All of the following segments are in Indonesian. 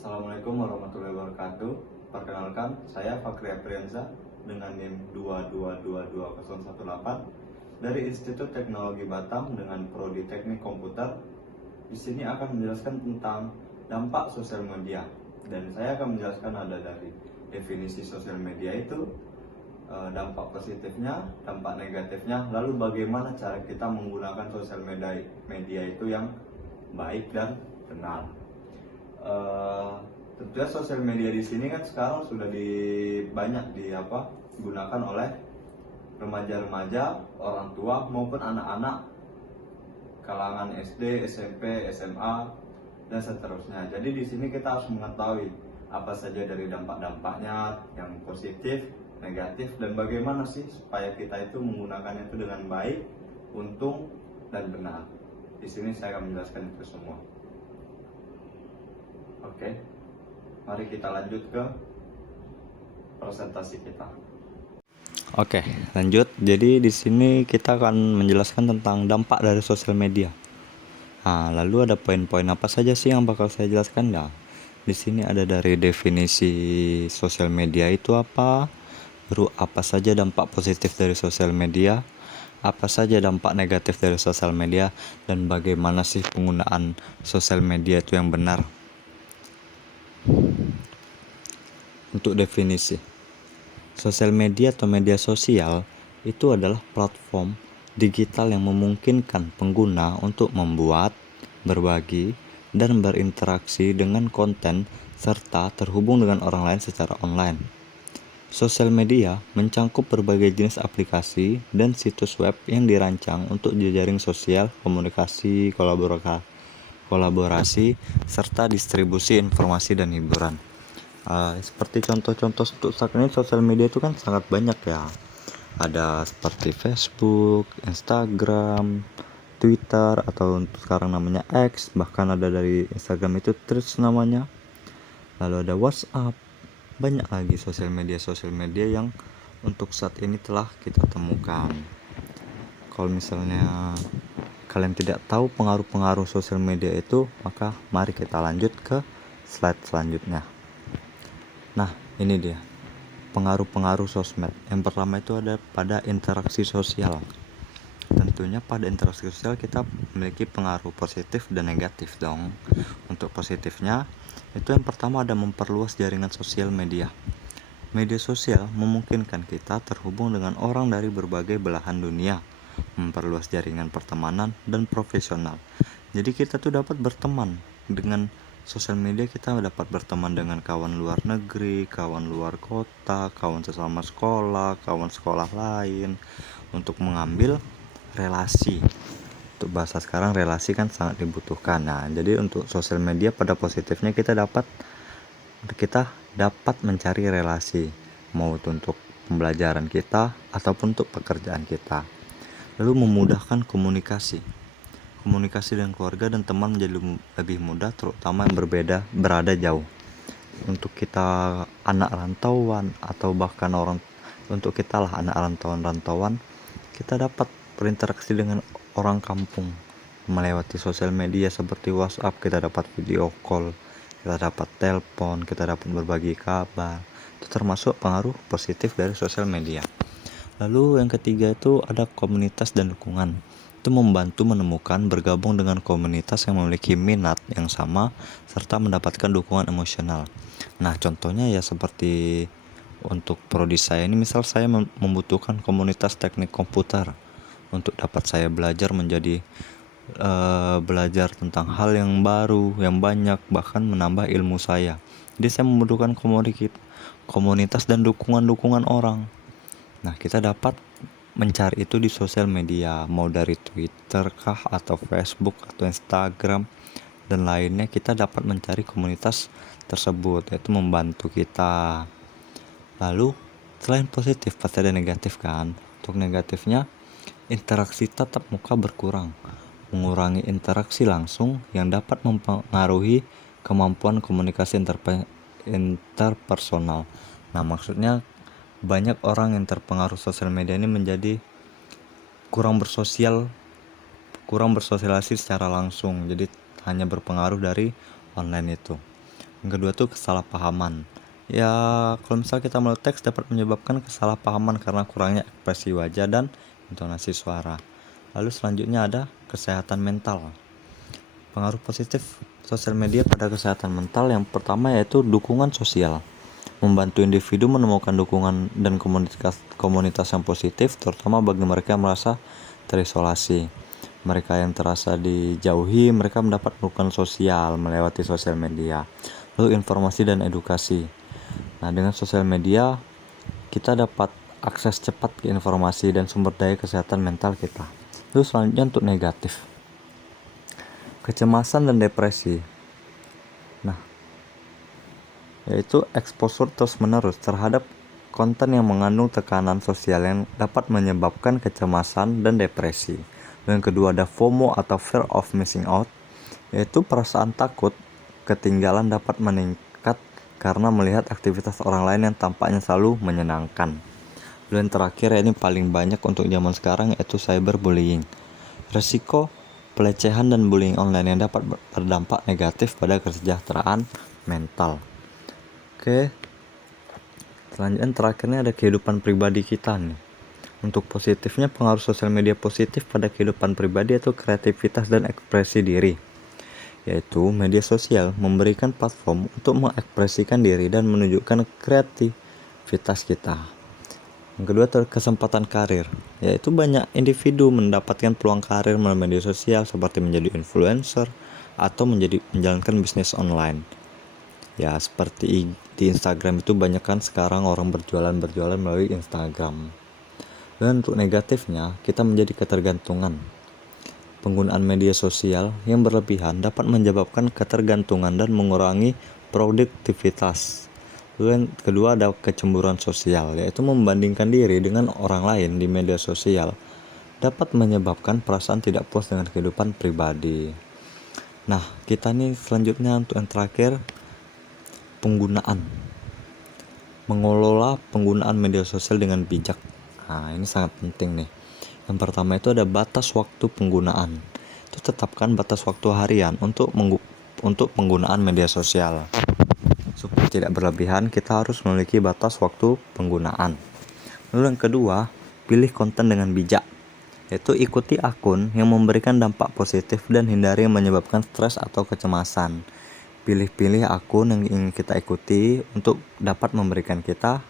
Assalamualaikum warahmatullahi wabarakatuh. Perkenalkan, saya Fakri Aprianza dengan NIM 2222018 dari Institut Teknologi Batam dengan Prodi Teknik Komputer. Di sini akan menjelaskan tentang dampak sosial media, dan saya akan menjelaskan ada dari definisi sosial media itu, dampak positifnya, dampak negatifnya, lalu bagaimana cara kita menggunakan sosial media itu yang baik dan benar. Tentunya sosial media di sini kan sekarang sudah banyak digunakan oleh remaja-remaja, orang tua maupun anak-anak kalangan SD, SMP, SMA dan seterusnya. Jadi di sini kita harus mengetahui apa saja dari dampak-dampaknya yang positif, negatif, dan bagaimana sih supaya kita itu menggunakannya itu dengan baik, untung, dan benar. Di sini saya akan menjelaskan itu semua. Oke, mari kita lanjut ke presentasi kita. Oke, lanjut. Jadi di sini kita akan menjelaskan tentang dampak dari sosial media. Nah, lalu ada poin-poin apa saja sih yang bakal saya jelaskan? Nah, di sini ada dari definisi sosial media itu apa, baru apa saja dampak positif dari sosial media, apa saja dampak negatif dari sosial media, dan bagaimana sih penggunaan sosial media itu yang benar. Untuk definisi, sosial media atau media sosial itu adalah platform digital yang memungkinkan pengguna untuk membuat, berbagi, dan berinteraksi dengan konten serta terhubung dengan orang lain secara online. Sosial media mencangkup berbagai jenis aplikasi dan situs web yang dirancang untuk jejaring sosial, komunikasi, kolaborasi, serta distribusi informasi dan hiburan. Seperti contoh-contoh untuk saat ini sosial media itu kan sangat banyak ya. Ada seperti Facebook, Instagram, Twitter, atau untuk sekarang namanya X, bahkan ada dari Instagram itu Threads namanya. Lalu ada WhatsApp. Banyak lagi sosial media yang untuk saat ini telah kita temukan. Kalau misalnya kalian tidak tahu pengaruh-pengaruh sosial media itu, maka mari kita lanjut ke slide selanjutnya. Nah, ini dia pengaruh-pengaruh sosmed. Yang pertama itu ada pada interaksi sosial. Tentunya pada interaksi sosial kita memiliki pengaruh positif dan negatif dong. Untuk positifnya, itu yang pertama ada memperluas jaringan sosial media. Media sosial memungkinkan kita terhubung dengan orang dari berbagai belahan dunia, memperluas jaringan pertemanan dan profesional. Jadi kita tuh dapat berteman dengan sosial media, kita dapat berteman dengan kawan luar negeri, kawan luar kota, kawan sesama sekolah, kawan sekolah lain, untuk mengambil relasi. Untuk bahasa sekarang, relasi kan sangat dibutuhkan. Nah, jadi untuk sosial media pada positifnya kita dapat mencari relasi, mau untuk pembelajaran kita ataupun untuk pekerjaan kita. Lalu memudahkan komunikasi dengan keluarga dan teman menjadi lebih mudah, terutama yang berada jauh. Untuk kita anak rantauan atau bahkan untuk kita lah anak rantauan, kita dapat berinteraksi dengan orang kampung melewati sosial media seperti WhatsApp. Kita dapat video call, kita dapat telepon, kita dapat berbagi kabar. Itu termasuk pengaruh positif dari sosial media. Lalu yang ketiga itu ada komunitas dan dukungan. Itu membantu menemukan, bergabung dengan komunitas yang memiliki minat yang sama serta mendapatkan dukungan emosional. Nah, contohnya ya seperti untuk prodi saya ini, misal saya membutuhkan komunitas teknik komputer untuk dapat saya belajar belajar tentang hal yang baru, yang banyak, bahkan menambah ilmu saya. Jadi saya membutuhkan komunitas dan dukungan orang. Nah, kita dapat mencari itu di sosial media, mau dari Twitter kah, atau Facebook, atau Instagram, dan lainnya. Kita dapat mencari komunitas tersebut, yaitu membantu kita. Lalu, selain positif, pasti ada negatif kan. Untuk negatifnya, interaksi tatap muka berkurang, mengurangi interaksi langsung yang dapat mempengaruhi kemampuan komunikasi interpersonal. Nah, maksudnya banyak orang yang terpengaruh sosial media ini menjadi kurang bersosialisasi secara langsung, jadi hanya berpengaruh dari online itu. Yang kedua tuh kesalahpahaman. Ya, kalau misal kita melalui teks dapat menyebabkan kesalahpahaman karena kurangnya ekspresi wajah dan intonasi suara. Lalu selanjutnya ada kesehatan mental. Pengaruh positif sosial media pada kesehatan mental yang pertama yaitu dukungan sosial. Membantu individu menemukan dukungan dan komunitas yang positif, terutama bagi mereka yang merasa terisolasi. Mereka yang terasa dijauhi, mereka mendapat dukungan sosial melewati sosial media. Lalu informasi dan edukasi. Nah, dengan sosial media kita dapat akses cepat ke informasi dan sumber daya kesehatan mental kita. Lalu selanjutnya untuk negatif. Kecemasan dan depresi. Nah, yaitu exposure terus-menerus terhadap konten yang mengandung tekanan sosial yang dapat menyebabkan kecemasan dan depresi. Dan yang kedua ada FOMO atau fear of missing out, yaitu perasaan takut ketinggalan dapat meningkat karena melihat aktivitas orang lain yang tampaknya selalu menyenangkan. Dan yang terakhir ini paling banyak untuk zaman sekarang yaitu cyberbullying. Resiko pelecehan dan bullying online yang dapat berdampak negatif pada kesejahteraan mental. Oke, selanjutnya terakhirnya ada kehidupan pribadi kita nih. Untuk positifnya, pengaruh sosial media positif pada kehidupan pribadi yaitu kreativitas dan ekspresi diri. Yaitu media sosial memberikan platform untuk mengekspresikan diri dan menunjukkan kreativitas kita. Yang kedua, kesempatan karir, yaitu banyak individu mendapatkan peluang karir melalui media sosial seperti menjadi influencer atau menjalankan bisnis online. Ya, seperti di Instagram itu banyak kan sekarang orang berjualan melalui Instagram. Dan untuk negatifnya, kita menjadi ketergantungan. Penggunaan media sosial yang berlebihan dapat menyebabkan ketergantungan dan mengurangi produktivitas. Lalu yang kedua ada kecemburuan sosial, yaitu membandingkan diri dengan orang lain di media sosial dapat menyebabkan perasaan tidak puas dengan kehidupan pribadi. Nah, kita nih selanjutnya untuk yang terakhir, penggunaan. Mengelola penggunaan media sosial dengan bijak. Nah, ini sangat penting nih. Yang pertama itu ada batas waktu penggunaan. Itu tetapkan batas waktu harian untuk penggunaan media sosial. Supaya tidak berlebihan, kita harus memiliki batas waktu penggunaan. Lalu yang kedua, pilih konten dengan bijak. Yaitu ikuti akun yang memberikan dampak positif dan hindari yang menyebabkan stres atau kecemasan. Pilih-pilih akun yang ingin kita ikuti untuk dapat memberikan kita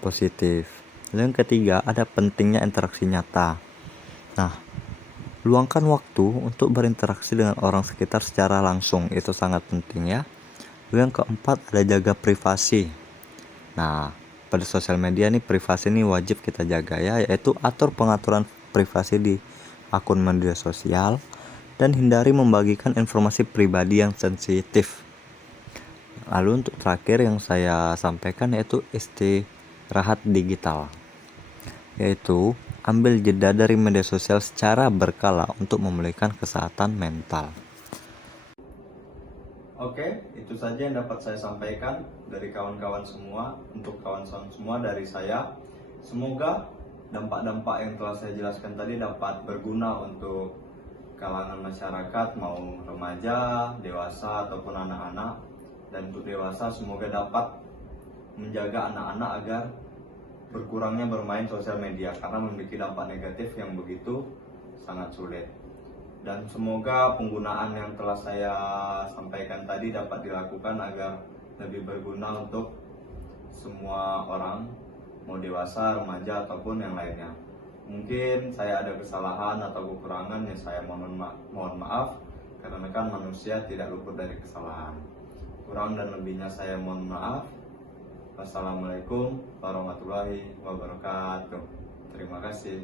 positif. Lalu yang ketiga ada pentingnya interaksi nyata. Nah, luangkan waktu untuk berinteraksi dengan orang sekitar secara langsung, itu sangat penting ya. Lalu yang keempat ada jaga privasi. Nah, pada sosial media nih privasi ini wajib kita jaga ya, yaitu atur pengaturan privasi di akun media sosial dan hindari membagikan informasi pribadi yang sensitif. Lalu untuk terakhir yang saya sampaikan yaitu istirahat digital, yaitu ambil jeda dari media sosial secara berkala untuk memulihkan kesehatan mental. Oke, itu saja yang dapat saya sampaikan dari kawan-kawan semua. Untuk kawan-kawan semua dari saya, semoga dampak-dampak yang telah saya jelaskan tadi dapat berguna untuk kalangan masyarakat, mau remaja, dewasa, ataupun anak-anak. Dan untuk dewasa semoga dapat menjaga anak-anak agar berkurangnya bermain sosial media karena memiliki dampak negatif yang begitu sangat sulit. Dan semoga penggunaan yang telah saya sampaikan tadi dapat dilakukan agar lebih berguna untuk semua orang, mau dewasa, remaja, ataupun yang lainnya. Mungkin saya ada kesalahan atau kekurangan yang saya mohon maaf, karena kan manusia tidak luput dari kesalahan. Kurang dan lebihnya saya mohon maaf. Wassalamualaikum warahmatullahi wabarakatuh. Terima kasih.